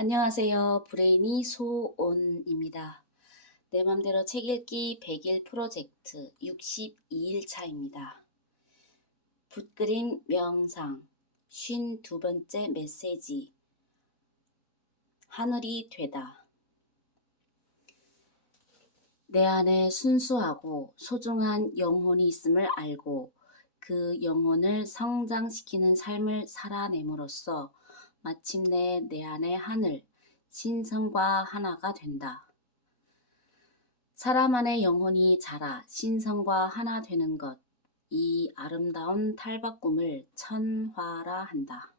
안녕하세요. 브레인이 소온입니다. 내 맘대로 책 읽기 100일 프로젝트 62일 차입니다. 붓그림 명상 52번째 메시지 하늘이 되다 내 안에 순수하고 소중한 영혼이 있음을 알고 그 영혼을 성장시키는 삶을 살아냄으로써 마침내 내 안의 하늘, 신성과 하나가 된다. 사람 안의 영혼이 자라 신성과 하나 되는 것, 이 아름다운 탈바꿈을 천화라 한다.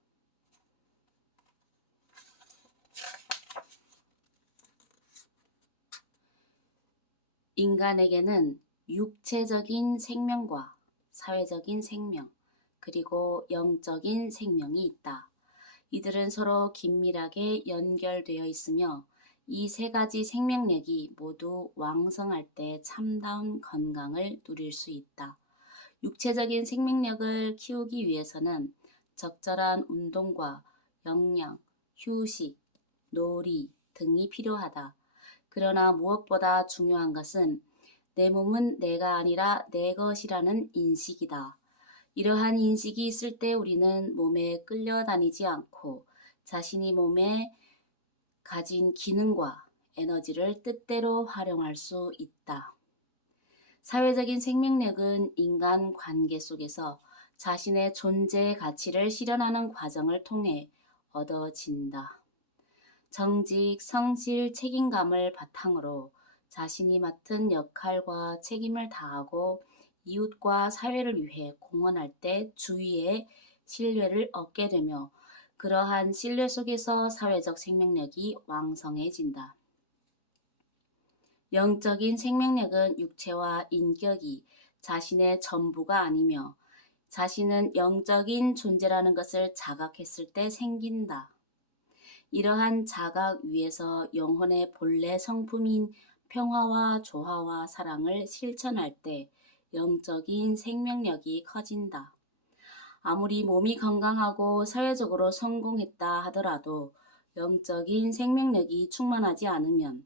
인간에게는 육체적인 생명과 사회적인 생명, 그리고 영적인 생명이 있다. 이들은 서로 긴밀하게 연결되어 있으며 이 세 가지 생명력이 모두 왕성할 때 참다운 건강을 누릴 수 있다. 육체적인 생명력을 키우기 위해서는 적절한 운동과 영양, 휴식, 놀이 등이 필요하다. 그러나 무엇보다 중요한 것은 내 몸은 내가 아니라 내 것이라는 인식이다. 이러한 인식이 있을 때 우리는 몸에 끌려다니지 않고 자신이 몸에 가진 기능과 에너지를 뜻대로 활용할 수 있다. 사회적인 생명력은 인간 관계 속에서 자신의 존재의 가치를 실현하는 과정을 통해 얻어진다. 정직, 성실, 책임감을 바탕으로 자신이 맡은 역할과 책임을 다하고 이웃과 사회를 위해 공헌할 때 주위의 신뢰를 얻게 되며 그러한 신뢰 속에서 사회적 생명력이 왕성해진다. 영적인 생명력은 육체와 인격이 자신의 전부가 아니며 자신은 영적인 존재라는 것을 자각했을 때 생긴다. 이러한 자각 위에서 영혼의 본래 성품인 평화와 조화와 사랑을 실천할 때 영적인 생명력이 커진다. 아무리 몸이 건강하고 사회적으로 성공했다 하더라도 영적인 생명력이 충만하지 않으면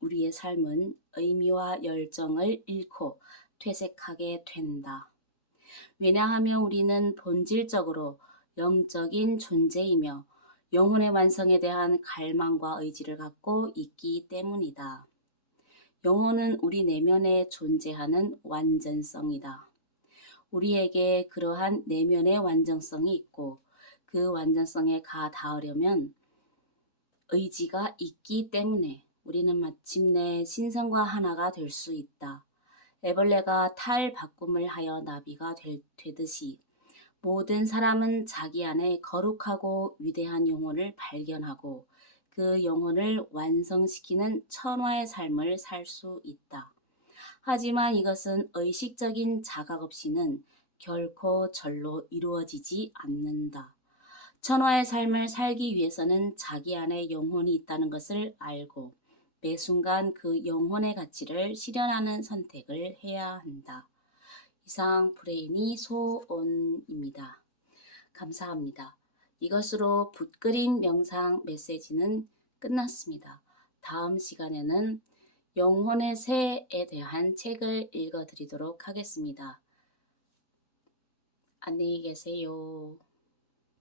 우리의 삶은 의미와 열정을 잃고 퇴색하게 된다. 왜냐하면 우리는 본질적으로 영적인 존재이며 영혼의 완성에 대한 갈망과 의지를 갖고 있기 때문이다. 영혼은 우리 내면에 존재하는 완전성이다. 우리에게 그러한 내면의 완전성이 있고 그 완전성에 가 닿으려면 의지가 있기 때문에 우리는 마침내 신성과 하나가 될 수 있다. 애벌레가 탈 바꿈을 하여 나비가 될, 되듯이 모든 사람은 자기 안에 거룩하고 위대한 영혼을 발견하고 그 영혼을 완성시키는 천화의 삶을 살 수 있다. 하지만 이것은 의식적인 자각 없이는 결코 절로 이루어지지 않는다. 천화의 삶을 살기 위해서는 자기 안에 영혼이 있다는 것을 알고 매 순간 그 영혼의 가치를 실현하는 선택을 해야 한다. 이상 브레인이 소온입니다. 감사합니다. 이것으로 붓그림 명상 메시지는 끝났습니다. 다음 시간에는 영혼의 새에 대한 책을 읽어 드리도록 하겠습니다. 안녕히 계세요.